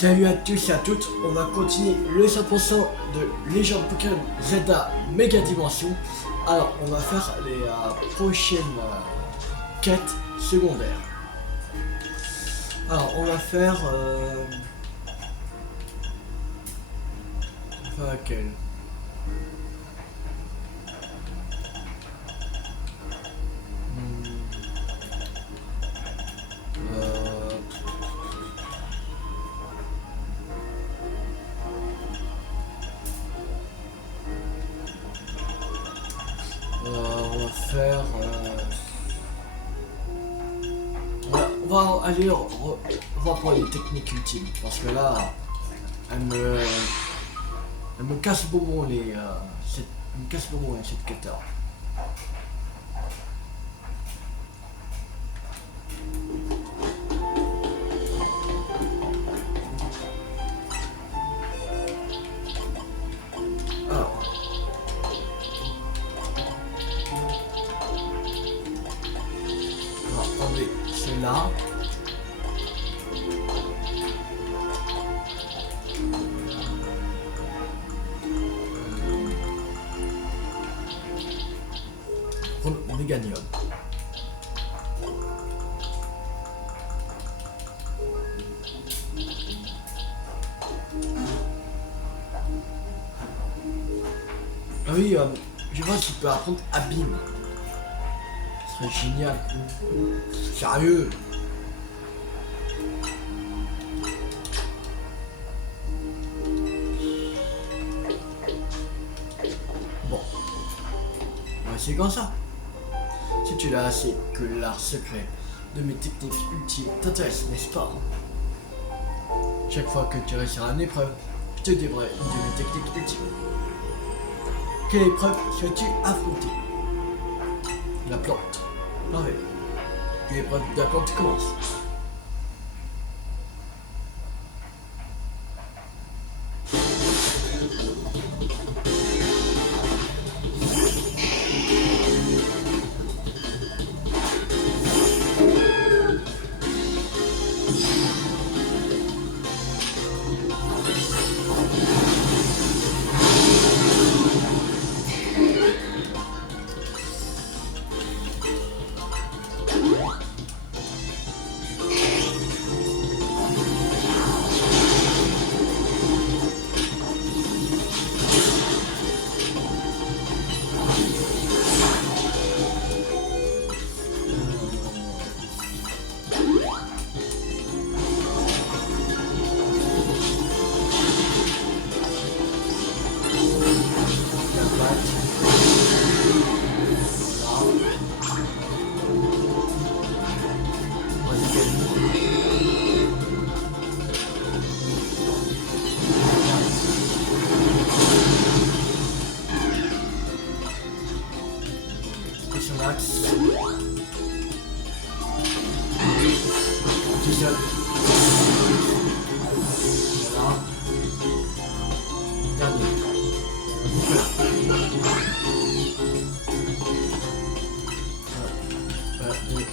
Salut à tous et à toutes, on va continuer le 100% de Légende Pokémon Zelda Méga Dimension. Alors, on va faire les prochaines quêtes secondaires. Alors, on va faire... laquelle? On va faire... on va aller voir pour les techniques ultimes. Parce que là, elle me casse beaucoup cette quête. Là. On est gagnant. Ah oui, je vois si tu peux apprendre Abîme. Ce serait génial. Sérieux. Bon. C'est comme ça. Si tu l'as assez que l'art secret de mes techniques ultimes t'intéresse, n'est-ce pas? Chaque fois que tu réussiras une épreuve, je te livrerai une de mes techniques ultimes. Quelle épreuve souhaites-tu affronter? La plante. Parfait. L'épreuve de la plante commence.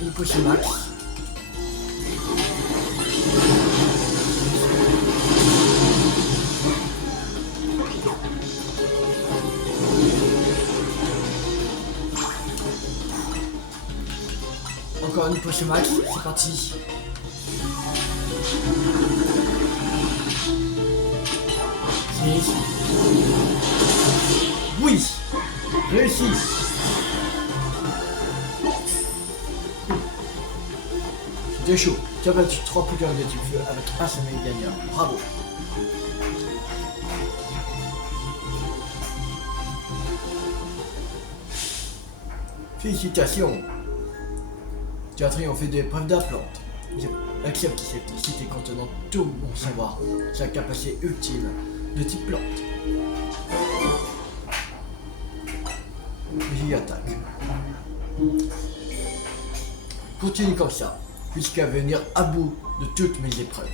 Une potion max. Encore une potion max, c'est parti. Oui, réussi. C'était chaud. Tu as battu 3 Pokémon de type feu avec un seul gagnant. Bravo. Félicitations. Tu as triomphé de l'épreuve de la plante. Accepte cette cité contenant tout mon savoir, sa capacité ultime de type plante. J'y attaque. Continue comme ça, jusqu'à venir à bout de toutes mes épreuves.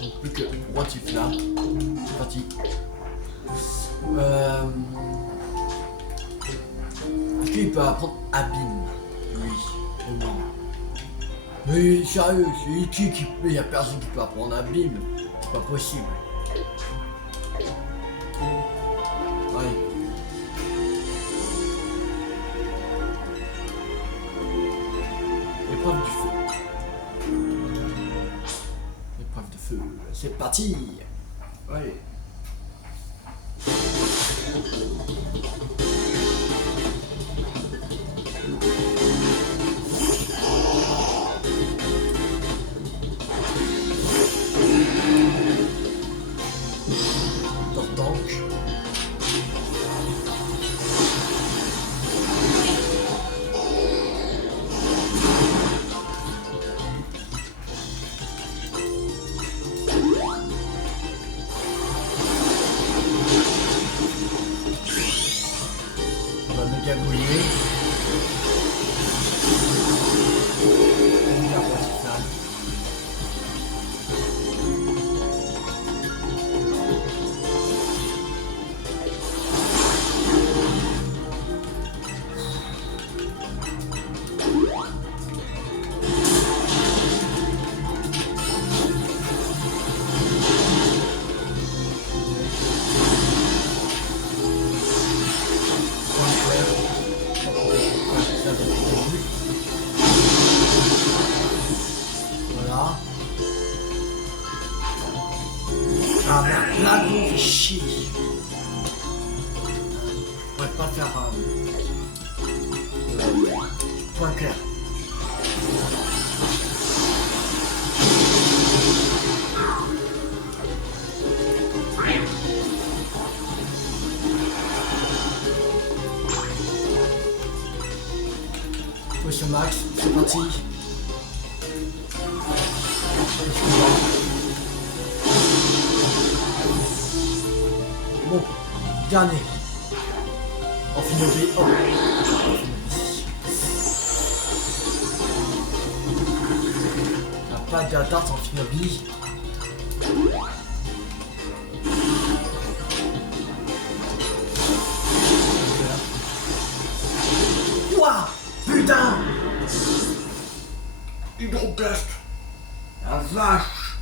Donc plus que Watif là. C'est parti. peut apprendre abîme. Oui, au moins. Mais sérieux, c'est qui peut... Y a personne qui peut apprendre abîme. C'est pas possible. Ouais. Épreuve du feu. Épreuve de feu. C'est parti. Ouais. Ah merde, là on fait chier. On pourrait pas faire point clair. Potion max, c'est parti. Bon, dernier. On finit au B. On n'a pas d'attente en Finobi. Ouah, putain! Hydroblast! La vache!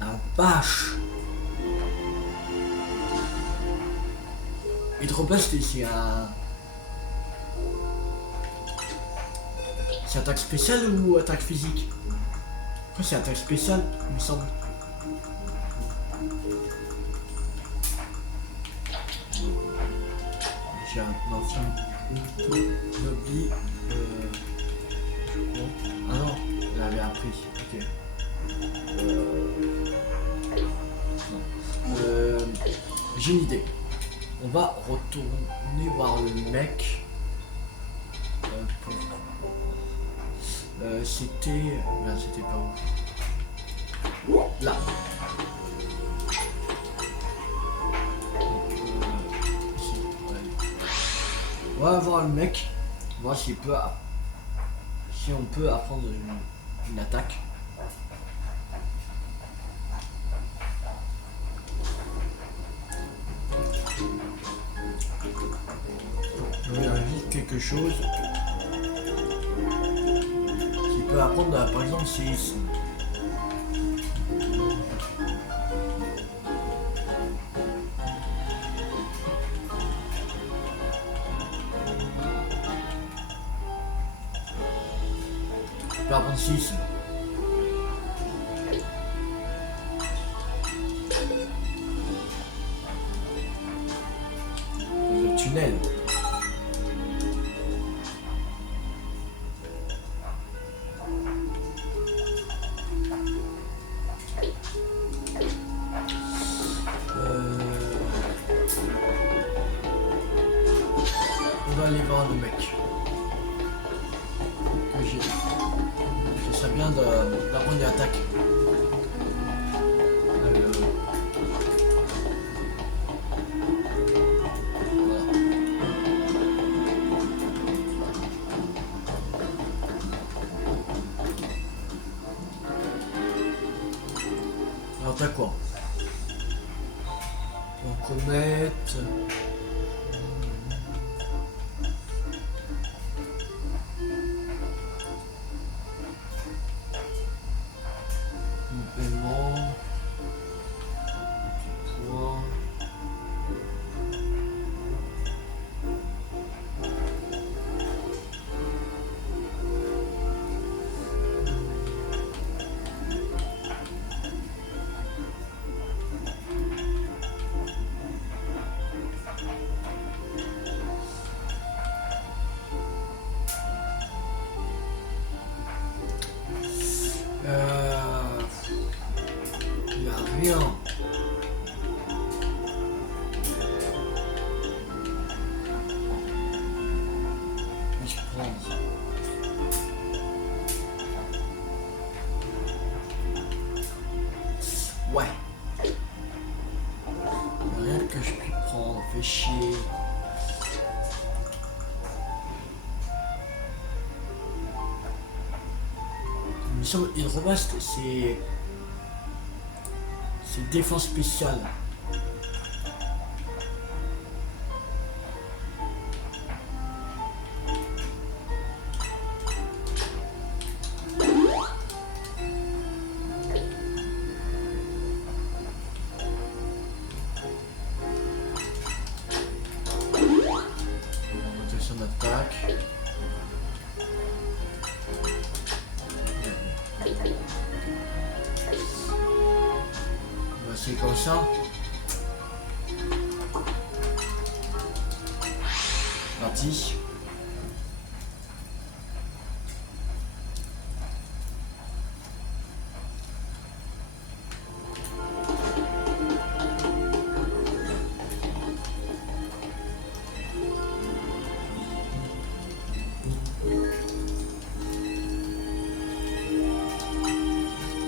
La vache! Hydroblast, c'est un... C'est attaque spéciale ou attaque physique? Après c'est attaque spéciale, il me semble. J'ai un ancien Nobby. Ah non, elle avait appris. Ok. J'ai une idée. On va retourner voir le mec. C'était... Ben, c'était pas où? Là. Ici, ouais. On va voir le mec. Voir s'il peut... Si on peut apprendre une attaque. On va juste quelque chose. Qui peut apprendre, par exemple, c'est ici. On peut apprendre 6. Le tunnel. On va aller voir le mec. Que j'ai. Ce serait bien d'apprendre une attaque. Voilà. Alors t'as quoi? Donc remettre. Paiement. Poids. Il n'y a rien. Je prends. Ouais. Il n'y a rien que je puis prendre. Fait chier. Mission Hydrobast, c'est défense spéciale. Augmentation d'attaque. C'est comme ça. Parti.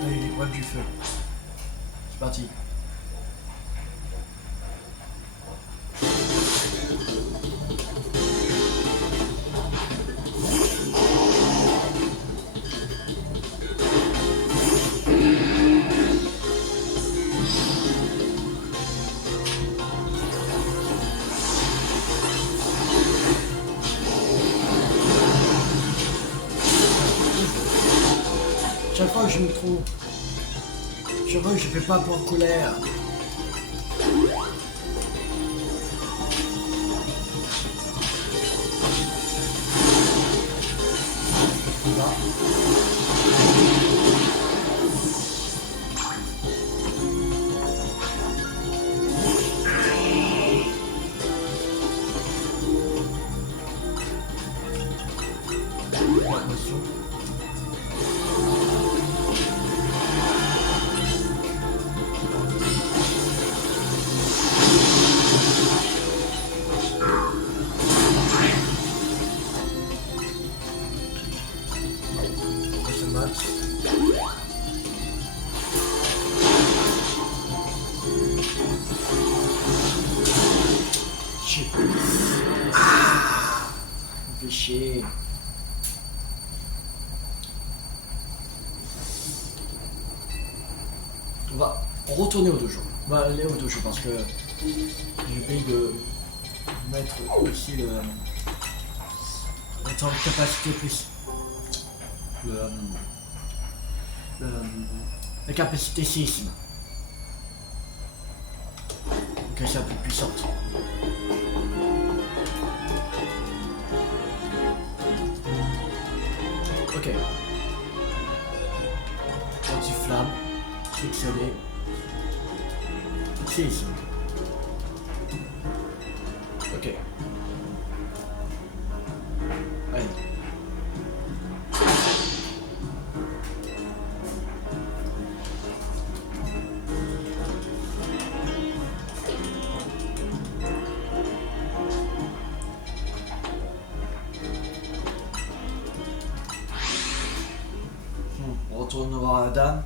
Allez, les points du feu. C'est parti. Chaque fois que je me trompe, chaque fois que je fais pas pour colère. Là. Attention. Shit. Ah, me fait chier. On va retourner au dojo. On va aller au dojo parce que j'ai oublié de mettre aussi le temps de capacité plus la capacité séisme. Donc elle est un peu puissante. Ok. Anti-flamme. Sélectionné. Séisme. Ok. Allez. On retourne voir la dame.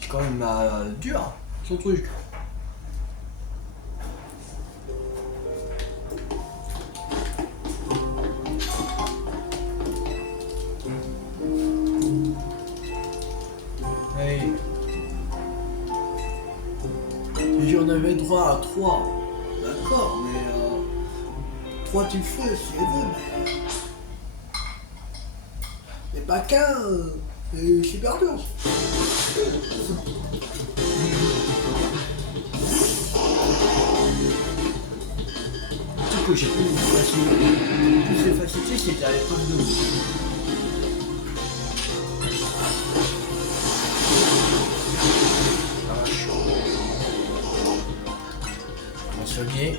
C'est quand même dur, son truc. Hey. Et j'en avais droit à 3. D'accord, mais 3 tu le fais si elle veut, mais pas qu'un, c'est super dur. Du coup, j'ai plus de facilité, c'était à l'épreuve de vous. On va soigner.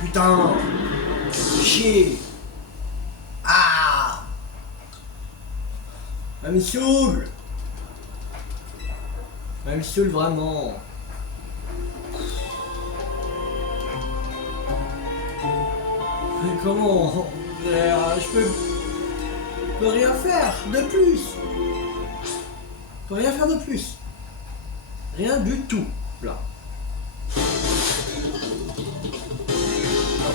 Putain, chier. Ah, elle me saoule. Elle me saoule vraiment. Mais comment je peux rien faire de plus. Je peux rien faire de plus. Rien du tout, là.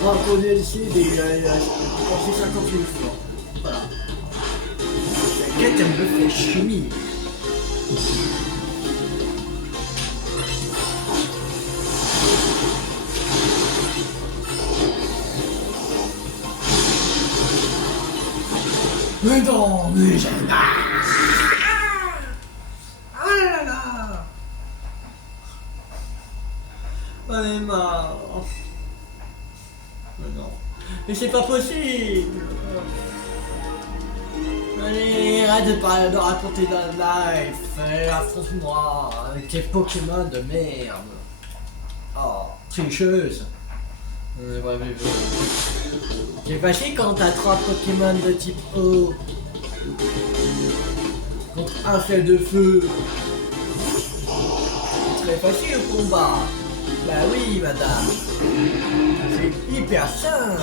On va poser ici des... penser 50 000 fois. Voilà. La quête, elle me fait chier. Mais non, mais j'aime pas. Ah là là. J'en ai marre. Mais non. Mais c'est pas possible. Allez, arrête de raconter la life. Affronte-moi avec tes Pokémon de merde. Oh, tricheuse. C'est facile quand t'as 3 Pokémon de type eau contre un seul de feu. C'est très facile le combat. Bah oui madame. C'est hyper simple.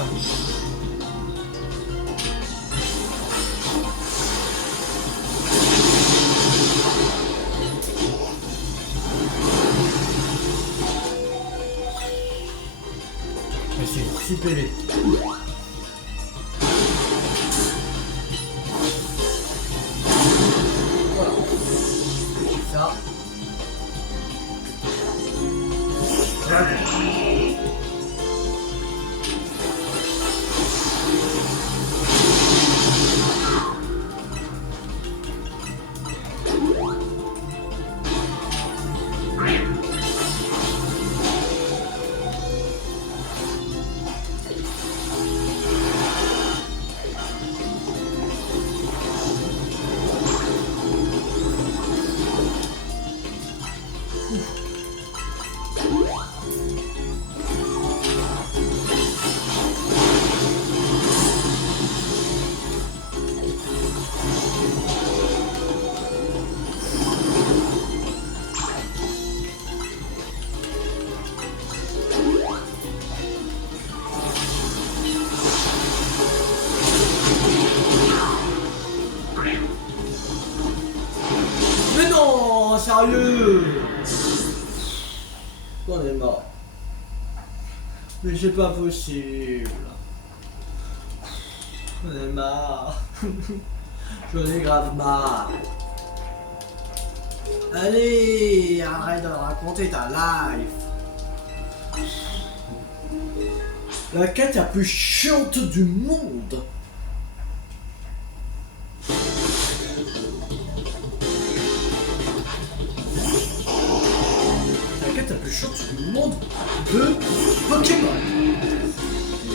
Mais c'est super vite. Voilà. Ça. Voilà. Mais non, sérieux. J'en ai marre. Mais c'est pas possible. J'en ai marre. J'en ai grave marre. Allez, arrête de raconter ta life. La quête la plus chiante du monde. La quête la plus chiante du monde de Pokémon.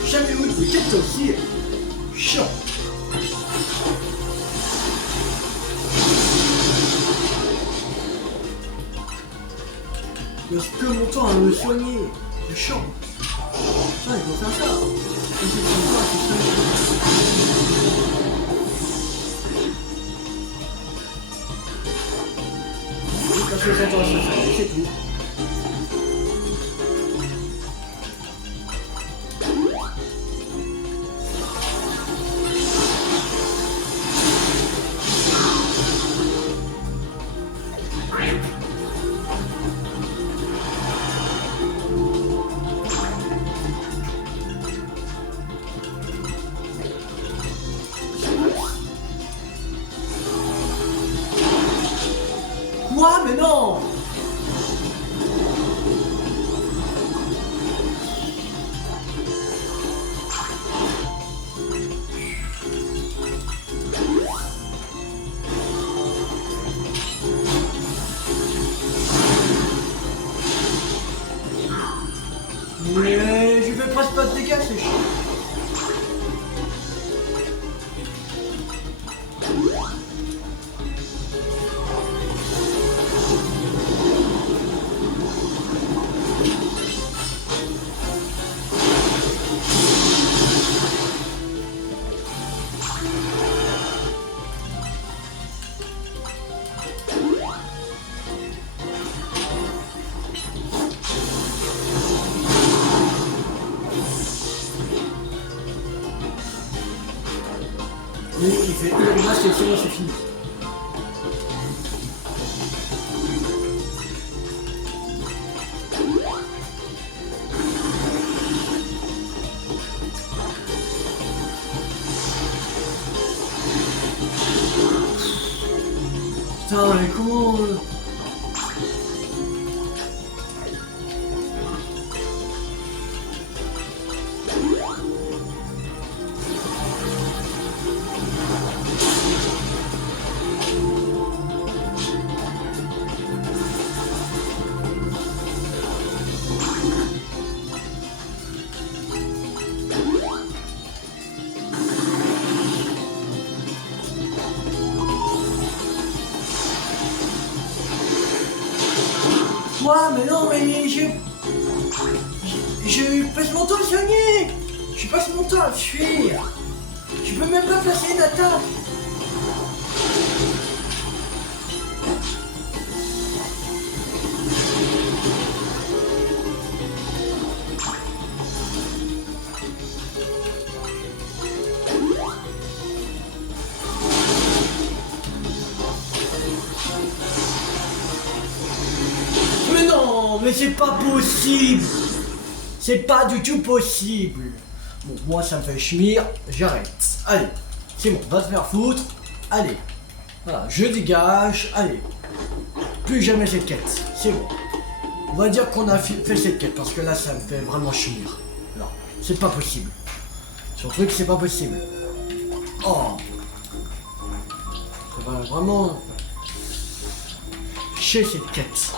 J'ai jamais eu de quête aussi chiante. Parce que mon temps à me soigner, c'est chiant. Ça, il faut faire ça. Et c'est comme ça, c'est ça. parce que j'entends ce son, c'est tout. Quoi? Mais non! Mais je fais presque pas de dégâts, c'est chiant. Oui, il fait là, c'est bon, c'est fini. Putain, mais comment... Quoi? Mais non, mais je passe mon temps à soigner. Je passe mon temps à fuir. Je peux même pas placer une attaque. Mais non, mais c'est pas possible. C'est pas du tout possible. Bon, moi ça me fait chmire, j'arrête. Allez, c'est bon, va te faire foutre. Allez, voilà, je dégage, allez. Plus jamais cette quête, c'est bon. On va dire qu'on a fait cette quête, parce que là ça me fait vraiment chmire. Non, c'est pas possible. Sur le truc, c'est pas possible. Oh. Ça va vraiment... chier cette quête.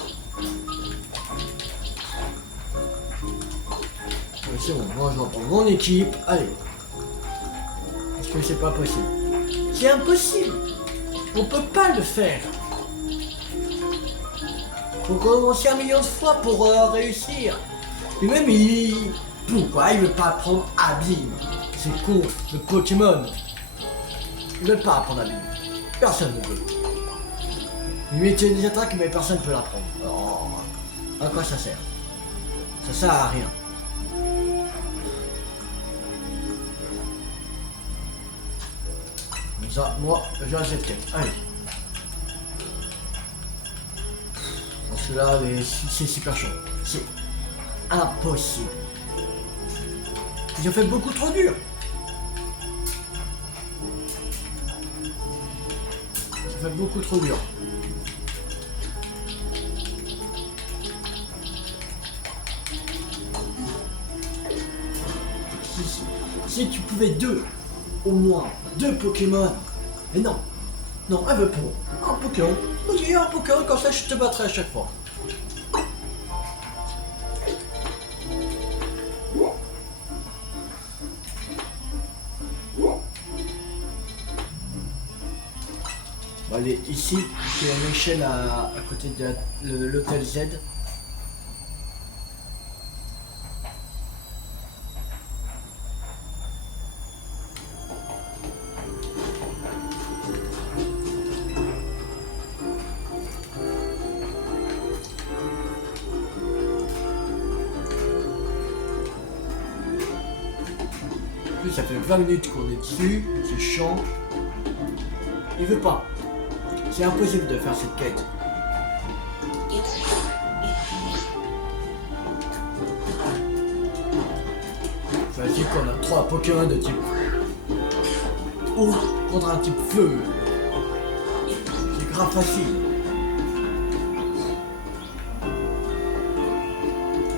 C'est bon, moi je reprends mon équipe, allez. Parce que c'est pas possible. C'est impossible. On peut pas le faire. Faut commencer 1 million de fois pour réussir. Et même pourquoi il veut pas apprendre Abîme? C'est con, le Pokémon. Il veut pas apprendre Abîme. Personne ne veut. Il met des attaques mais personne ne peut l'apprendre. Alors, à quoi ça sert? Ça sert à rien. Ça, moi, j'ai cette quête. Allez. Parce que là, c'est super chaud. C'est impossible. J'ai fait beaucoup trop dur. J'ai fait beaucoup trop dur. Si tu pouvais au moins 2 Pokémon. Mais non, non, elle veut pas. Un Pokémon. Vas-y, un Pokémon, comme ça je te battrai à chaque fois. Bon, allez, ici, il y a une échelle à côté de l'hôtel Z. plus, ça fait 20 minutes qu'on est dessus, c'est chiant. Il veut pas. C'est impossible de faire cette quête. Facile qu'on a 3 Pokémon de type eau contre un type feu. C'est grave facile.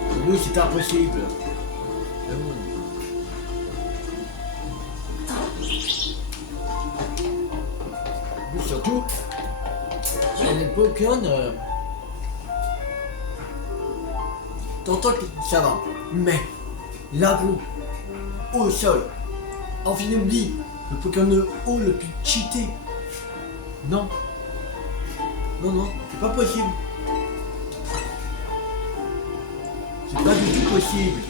Pour nous, c'est impossible. Mais bon. Mais surtout, les Pokémon, t'entends que ça va, mais l'agro au sol, Amphinobli, le Pokémon de haut le plus cheaté. Non. Non, non, c'est pas possible. C'est pas du tout possible.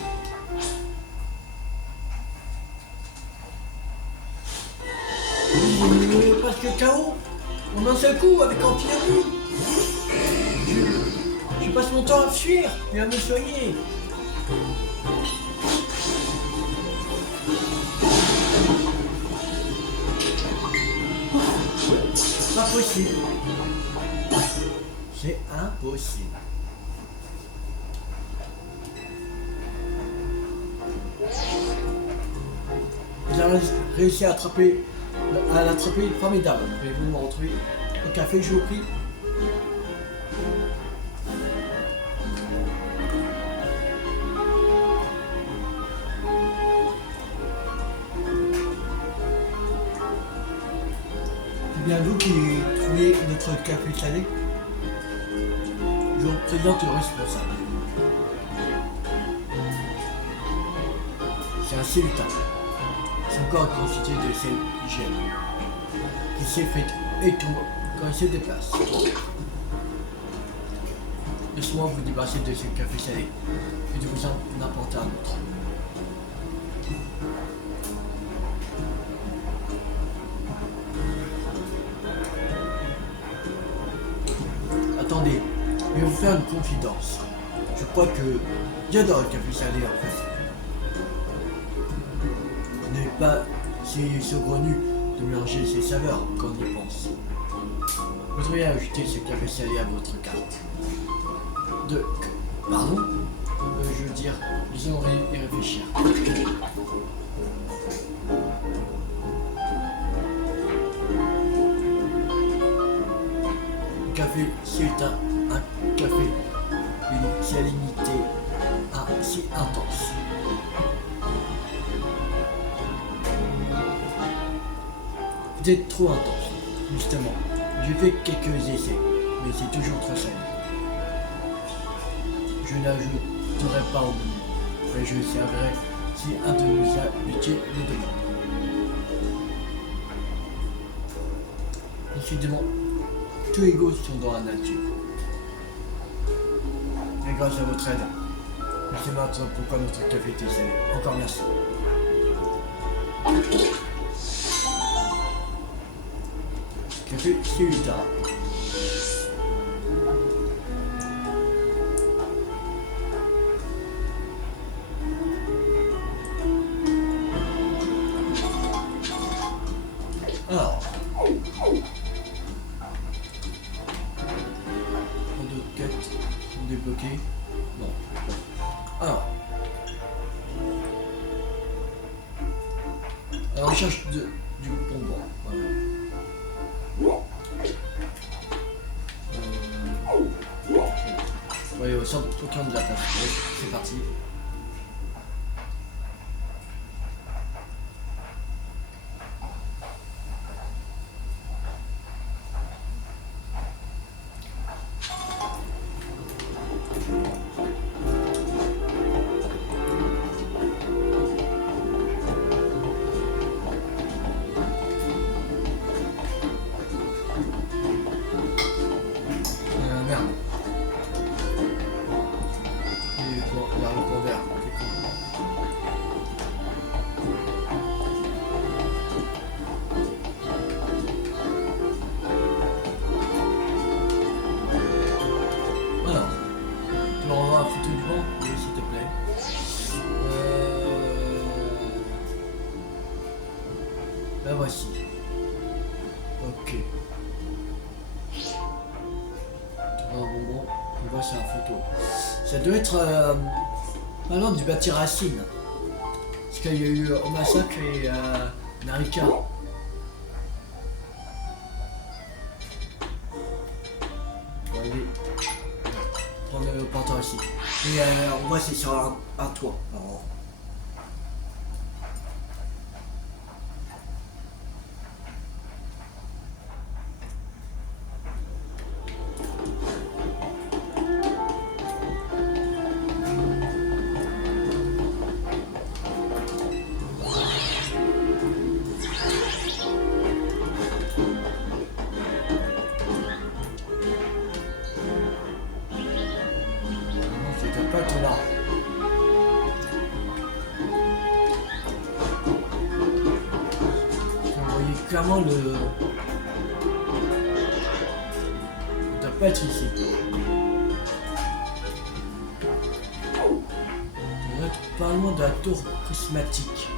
Parce que KO, en un seul coup, avec Amphinobli. Je passe mon temps à fuir et à me soigner. Pas possible. C'est impossible. J'ai réussi à l'attraper, formidable. Pouvez-vous me retrouver au café, je vous prie. C'est bien vous qui trouvez notre café salé. Je vous présente le responsable. C'est un Célutin. Son corps est constitué de sel hygiène qui s'effrite et tombe quand il se déplace. Laissez-moi vous débarrasser de ce café salé et de vous en apporter un autre. Attendez, je vais vous faire une confidence. Je crois que j'adore le café salé en fait. Vous n'avez pas si saugrenu de mélanger ces saveurs quand on y pense. Vous devriez ajouter ce café salé à votre carte. Pardon je veux dire, laissez-moi y réfléchir. Le café, c'est un café d'une salinité assez intense. Vous êtes trop intense, justement. J'ai fait quelques essais, mais c'est toujours trop salé. Je n'ajouterai pas au menu, mais je servirai si un de nos habitués le demande. Décidément, tous les égaux sont dans la nature. Et grâce à votre aide, je sais maintenant pourquoi notre café était salé. Encore merci. Café Célutin. Alors, d'autres quêtes sont débloquées. Non. Alors, à la recherche du bonbon. Voilà. Ouais, au centre Pokémon de la place. C'est parti. Merde. Il y a le pont vert. Alors, tu leur envoies un photo du vent, oui, s'il te plaît. La voici. Ok. Bon, on voit sur la photo. Ça doit être pas loin du bâti Racine. Parce qu'il y a eu Massacre et Narika. On va aller prendre le porteur ici. Et on voit c'est sur un toit. Alors, pas être là. Vous voyez clairement le... Il doit pas être ici. Il doit être pas loin de la tour prismatique.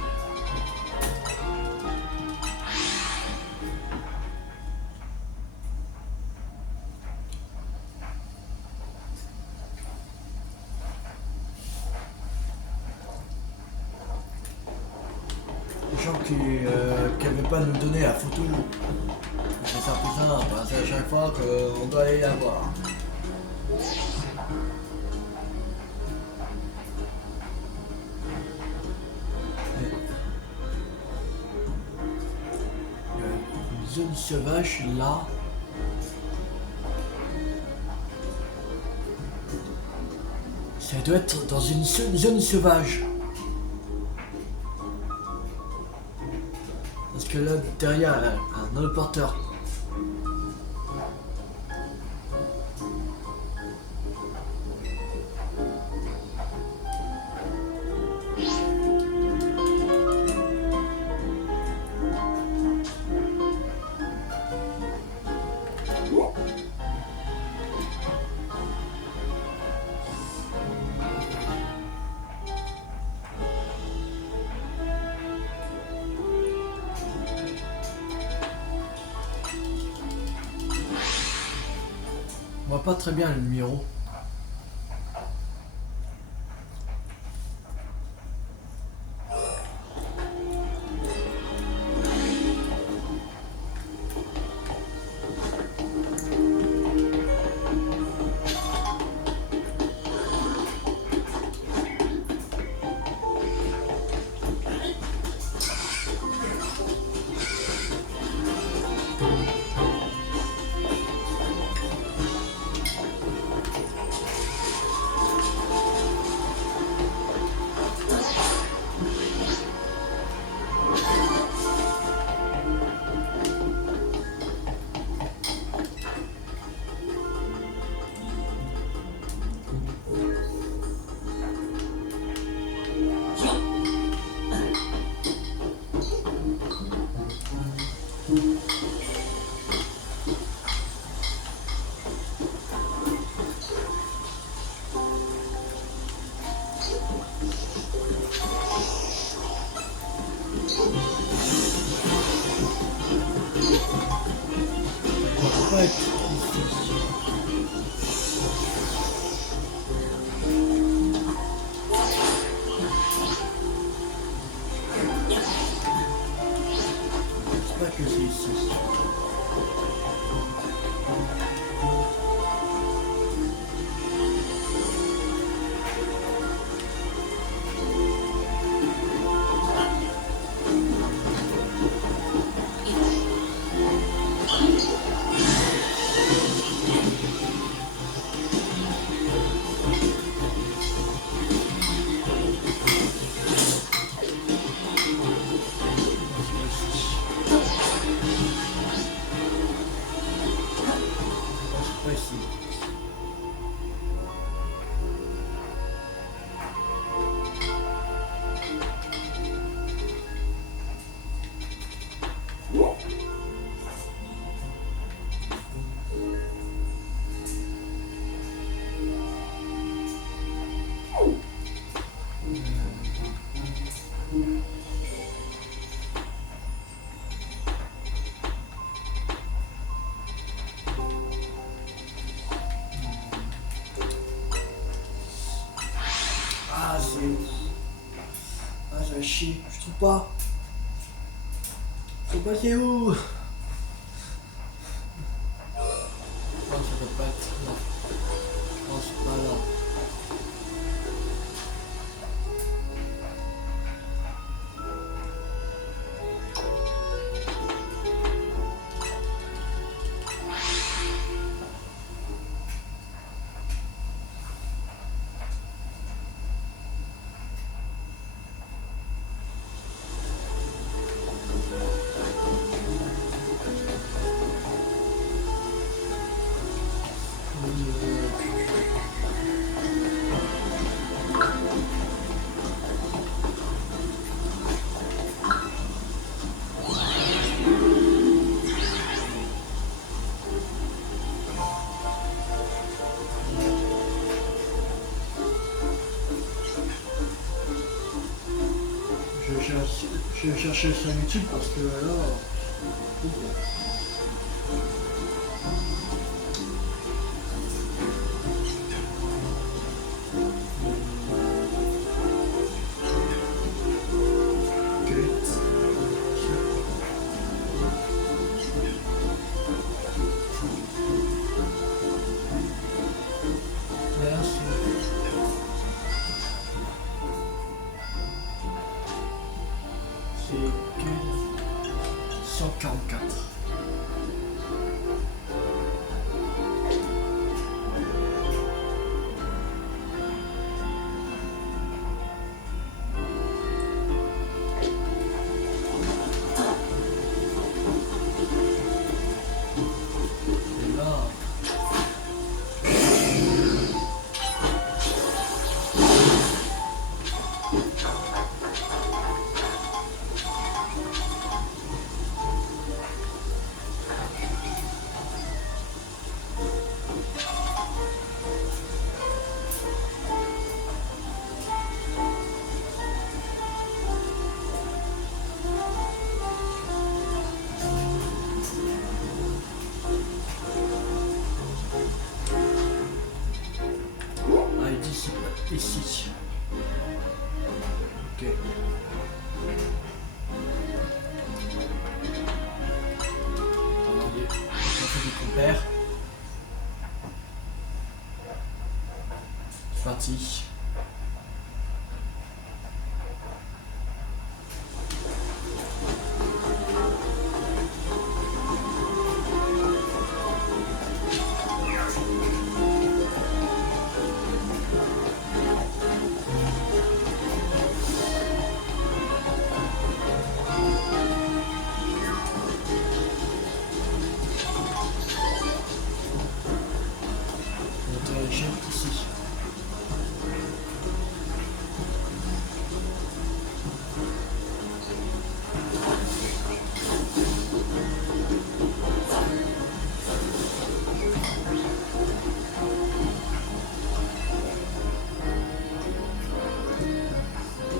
Les gens qui n'avaient pas nous donner la photo, c'est ça plus simple, hein, c'est à chaque fois qu'on doit aller la voir. Il y a une zone sauvage là. Ça doit être dans une zone sauvage. Parce que là, derrière, un autre porteur. On voit pas très bien le numéro. chier, je trouve pas. Je trouve pas qui est où. Non, ça peut pas être là. Je pense pas là. Je vais chercher sur YouTube parce que là. C'est que 144. Et là. Ici. Ok. Attendez, on fait des compères. C'est parti. Ici.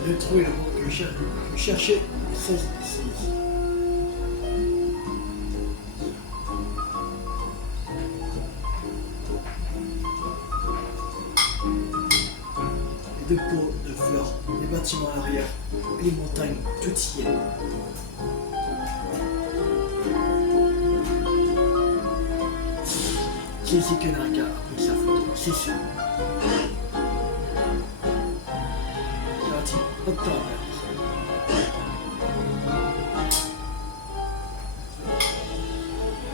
J'ai trouvé le bon. Je cherchais 16 ici. Les deux pots de fleurs, les bâtiments à l'arrière, les montagnes, tout y est. C'est ici que Narka a pris sa photo, c'est sûr. Il a dit, pas de temps à perdre.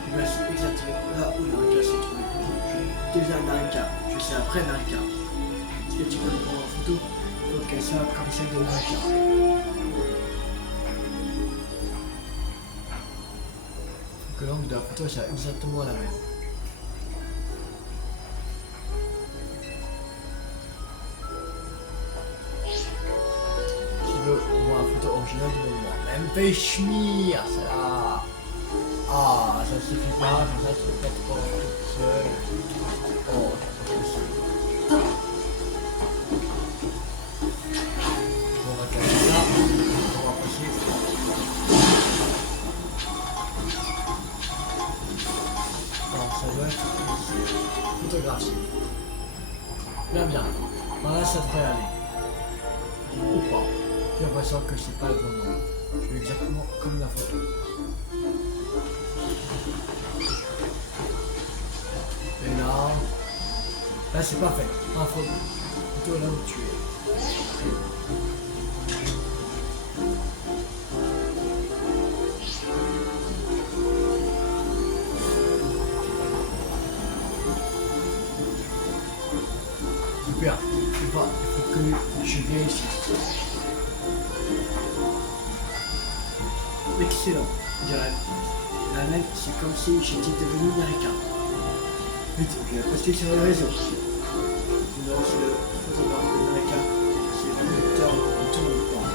Je me suis exactement là où Narka s'est trouvé. Je deviens Narka, je suis après Narka. Est-ce que tu peux me prendre en photo? Ok, ça comme celle de Narka. Que l'angle de la photo c'est exactement la même. Tu veux au moins la photo originale de moi. Même fait schmir, ça là. Ah, ça suffit pas, ça se fait pas toute seule. Oh, c'est pas possible. On va casser ça, on va passer. Alors ça doit être photographie. Bien bien. Voilà, ça devrait aller. Ou pas. J'ai l'impression que c'est pas le bon nom. Je fais exactement comme la photo. Et là c'est pas fait. Pas photo. Plutôt là où tu es. Super. Il faut que je vienne ici. Excellent, je dirais. La même, c'est comme si j'étais devenu américain. Vite, je vais poster sur les réseaux. Sinon, c'est le photographe américain. C'est le producteur de tout le temps.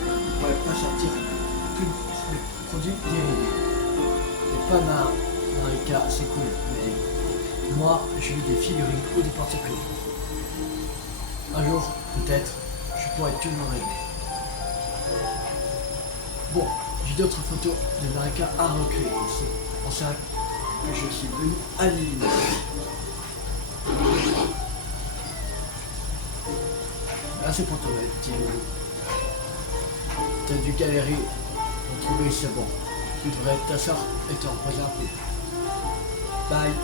Il ne pourrait pas sortir plus de produits dérivés. Les Panaméricains, c'est cool, mais moi, je veux des figurines ou des particules. Un jour, peut-être, je pourrais toujours rêver. Bon, j'ai d'autres photos d'Américains à recréer ici. On sait que je suis venu à l'île. Là, c'est pour toi, petit loulou. T'as dû galérer pour trouver c'est bon. Tu devrais t'asseoir et te reposer un peu. Bye.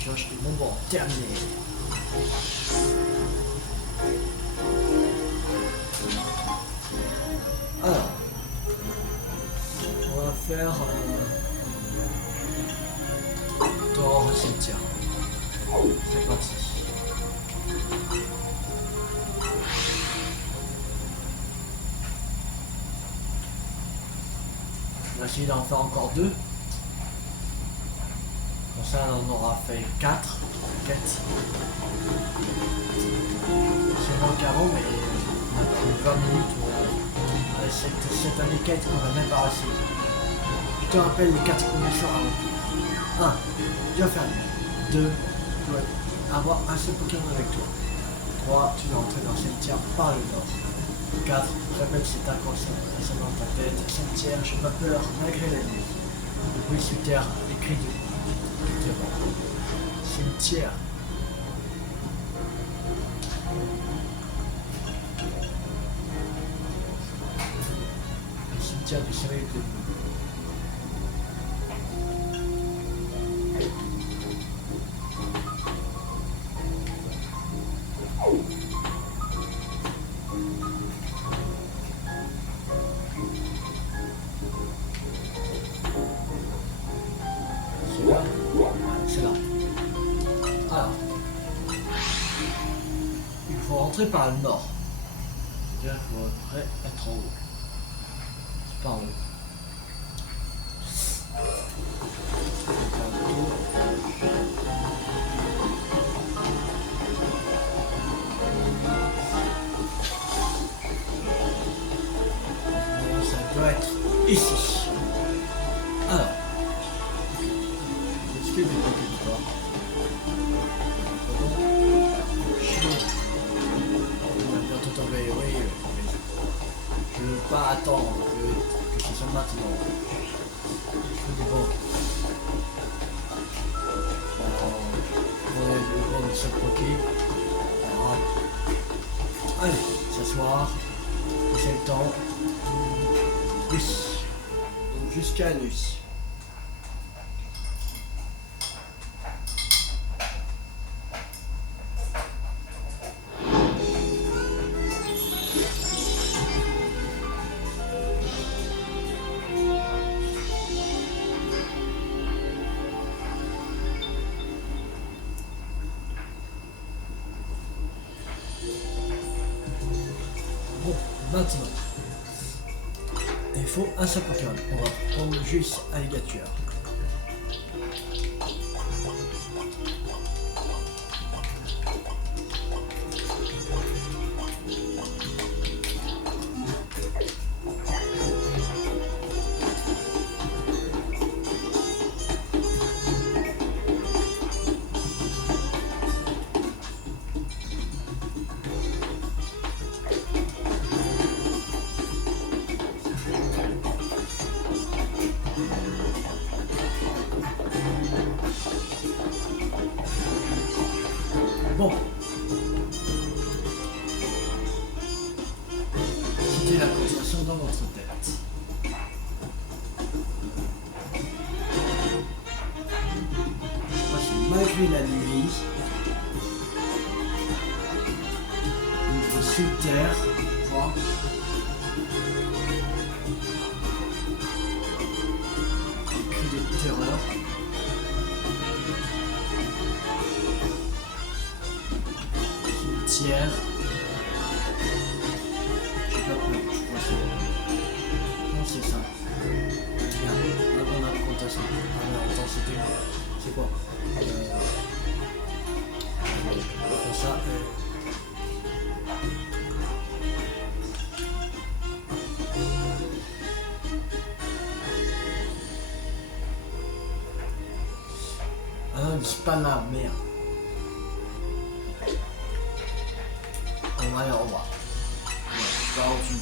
Cloche de bonbons terminé. Alors, on va faire dans le cimetière. C'est parti. On va essayer d'en faire encore 2. Pour ça, on aura fait 4 quêtes. C'est moins qu'avant, mais on a pris 20 minutes. Cette année quête qu'on va même pas réussi. Je te rappelle les 4 premiers choix avant. 1. Tu dois faire 2. Tu dois avoir un seul Pokémon avec toi. 3. Tu dois entrer dans le cimetière par le nord. 4. Répète cet inconscient dans ta tête. Cimetière, j'ai pas peur malgré la nuit. Le bruit sous terre, les cris de cimetière. Le cimetière du soleil de nuit. C'est là. Alors, il faut rentrer par le nord. C'est-à-dire qu'il faut après être en haut. C'est par en haut. Ça doit être ici. Alors. Est-ce qu'il y a des quelque part? On va bientôt tomber, oui. Je ne veux pas attendre que ce soit maintenant. Je veux des bons. On est le bon de ce Poké. Allez, s'asseoir. C'est le temps. Oui. Donc jusqu'à la nuit. Bon, maintenant, il faut un seul Pokémon. On va prendre juste Alligator. Bon. malgré la nuit, sous terre, quoi. Des cris de terreur. Cimetière. J'ai pas peur, je crois que c'est... Non, c'est ça. Regarde, la bonne implantation. Ah non, attends, c'était... C'est quoi on va faire ça. Ah non, c'est pas là, merde. On va aller en bas. Je suis pas retenu.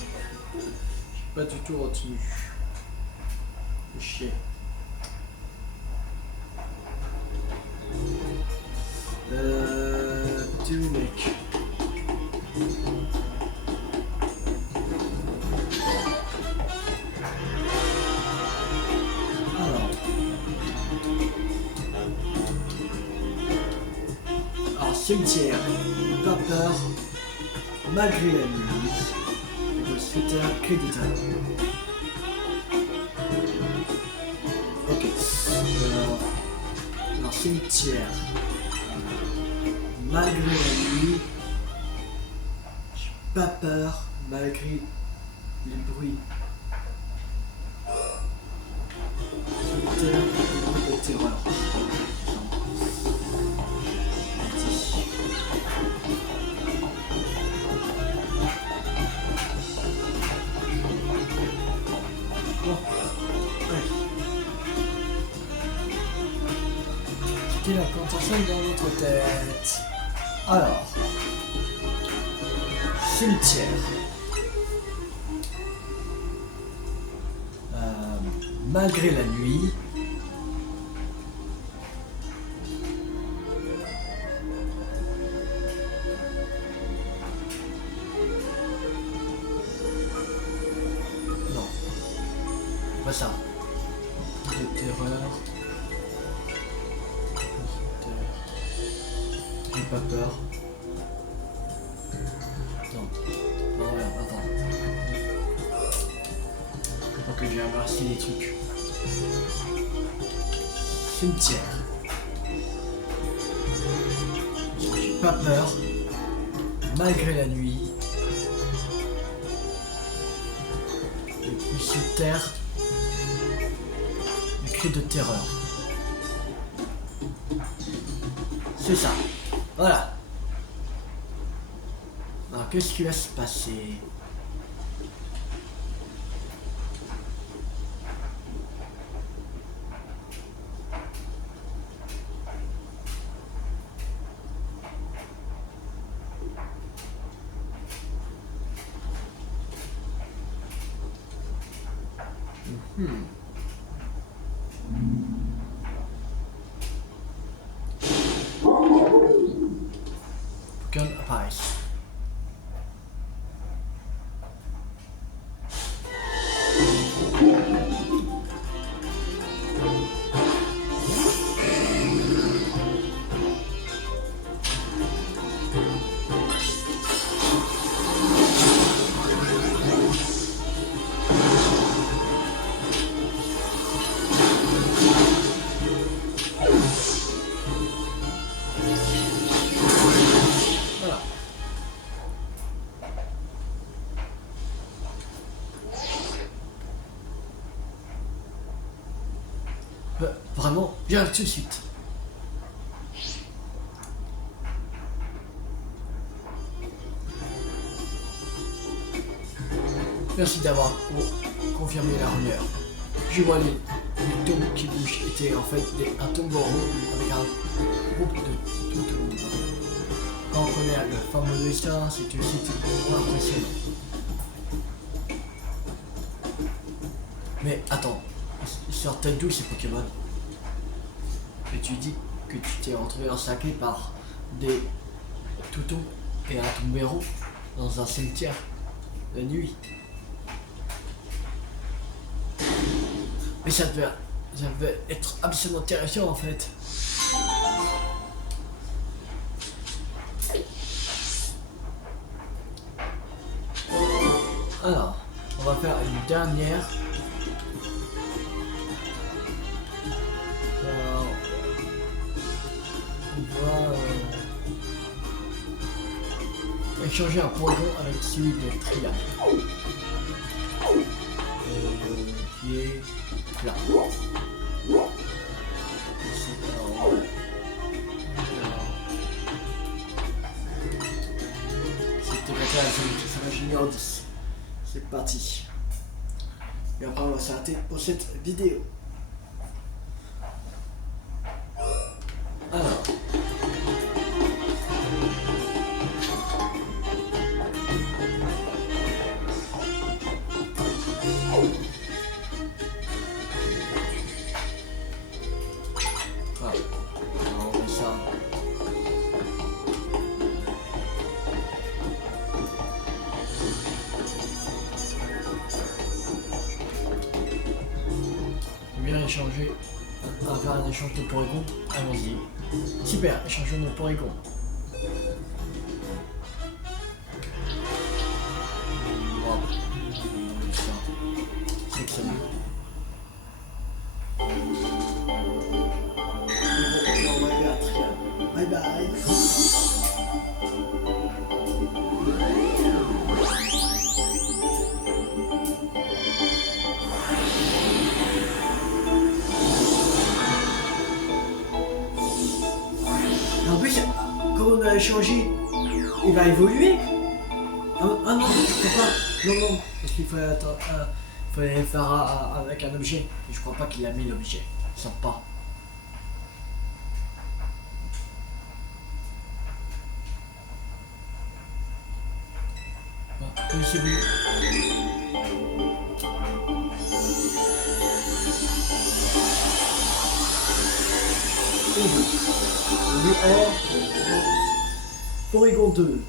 Je suis pas du tout retenu. Le chien. T'es où, mec? Alors, cimetière, pas peur, malgré la nuit, c'était un cri de terreur. Ok. Alors, cimetière, malgré la nuit, j'ai pas peur, malgré les bruits. C'était un cri de terreur. La plantation dans notre tête. Alors, cimetière. Malgré la nuit. Non, pas ça. De terreur. J'ai pas peur. Non. Non, regarde, attends. Faut que j'ai inversé les trucs. Cimetière. J'ai pas peur. Malgré la nuit. Et puis sous terre. Le cri de terreur. C'est ça. Voilà. Alors, qu'est-ce qui va se passer? Gun apparaissent. Vraiment, j'arrive tout de suite. Merci d'avoir confirmé la rumeur. Je vois les tombes qui bougent étaient en fait un tombeau avec un groupe de tout le monde. Quand on connaît le fameux destin, c'est aussi impressionnant. Mais attends, ils sortent d'où ces Pokémon? Et tu dis que tu t'es retrouvé encerclé par des toutons et un tombero dans un cimetière la nuit. Mais ça devait être absolument terrifiant en fait. dernière. On va échanger un polygon avec celui de triangle. Qui est là. C'était l'ingénieur 10. C'est parti. Et après on va s'arrêter pour cette vidéo. Alors. Voilà. Alors on fait ça. Bien échanger, on va faire un échange de polygons, allons-y. Super, échangeons nos polygons. Wow. C'est excellent. Bye bye. En plus, quand on a échangé, il va évoluer. Ah non, je crois pas. Non, parce qu'il fallait faire avec un objet. Et je crois pas qu'il a mis l'objet. Il sent pas. C'est Polygon 2.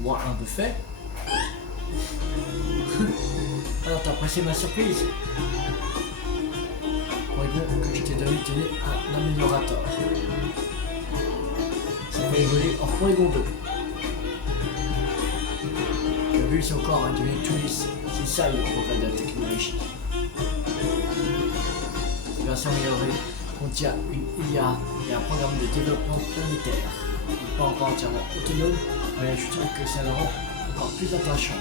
Moins un de fait. Alors t'as apprécié ma surprise. Polygon que je t'ai donné un améliorateur. Ça va évoluer en Polygon 2. Le but c'est encore de donner tout lisse. C'est ça le progrès de la technologie. Cette version améliorée contient une IA et un programme de développement planétaire. Il n'est pas encore entièrement autonome, mais je trouve que ça le rend encore plus attachant.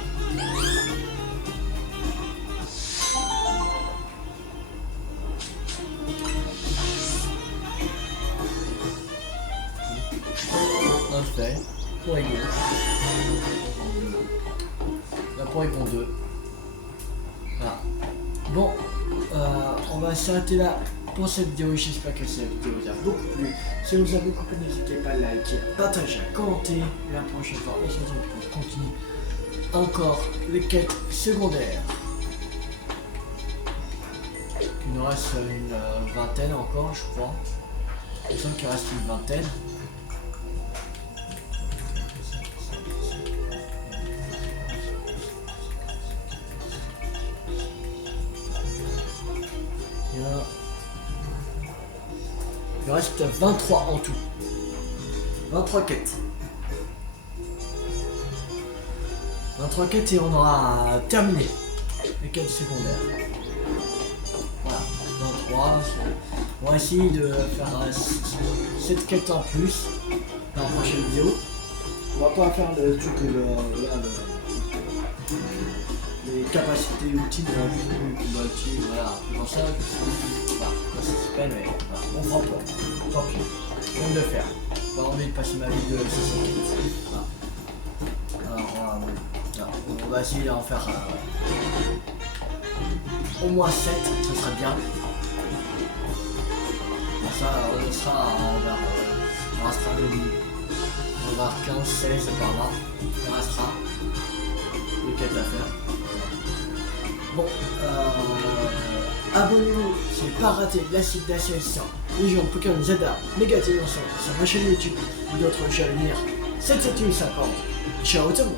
Un fait, Polygon. La Polygon 2. Voilà. Bon, on va s'arrêter là pour cette vidéo. J'espère que cette vidéo vous a beaucoup plu. Si vous avez beaucoup plu, n'hésitez pas à liker, à partager, à commenter. La prochaine fois, on se retrouve pour continuer encore les quêtes secondaires. Il nous reste une vingtaine encore, je crois. Il me semble qu'il reste une vingtaine. Il reste 23 en tout. 23 quêtes. 23 quêtes et on aura terminé les quêtes secondaires. Voilà, 23. On va essayer de faire 7 quêtes en plus dans la prochaine vidéo. On va pas faire le truc les capacités ultimes de la vie, voilà, pour ça, voilà, ça s'appelle, mais voilà, on prend pas, tant pis, je viens de le faire, j'ai pas envie de passer ma vie de 600 voilà. Alors, on va essayer d'en faire au moins 7, ce serait bien, pour ça, on sera vers 15, 16 par là, il restera des quêtes à faire. Bon, abonnez-vous si vous n'avez pas raté la suite d'association Légion Pokémon Zelda Négative sur ma chaîne YouTube ou d'autres jeux à venir. C'était une 50. Ciao tout le monde.